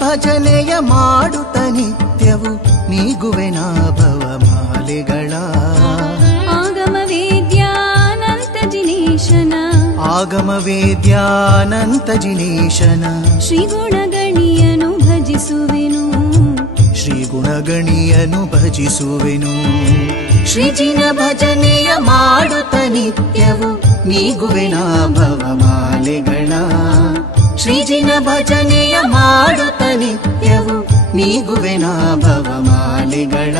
ಭಜನೆಯ ಮಾಡುತ್ತ ನಿತ್ಯವು ನೀಗುವೆನ ಭವಮಾಲೆಗಳ ಆಗಮ ವೇದ್ಯಾನಂತ ಜಿನೇಶನ ಆಗಮ ವೇದ್ಯಾನಂತ ಜಿನೇಶನ ಶ್ರೀ ಗುಣಗಣಿಯನು ಭಜಿಸುವೆನು ಶ್ರೀ ಗುಣಗಣಿಯನು ಭಜಿಸುವೆನು ಶ್ರೀಜಿನ ಭಜನೆಯ ಮಾಡುತ್ತ ನಿತ್ಯವು ನೀಗುವೆನ ಭವಮಾಲೆಗಳ ಶ್ರೀಜಿನ ಭಜನೆಯ ಮಾಡುತ್ತ ನಿತ್ಯವು ನೀಗುವೆನ ಭವಮಾಲೆಗಳ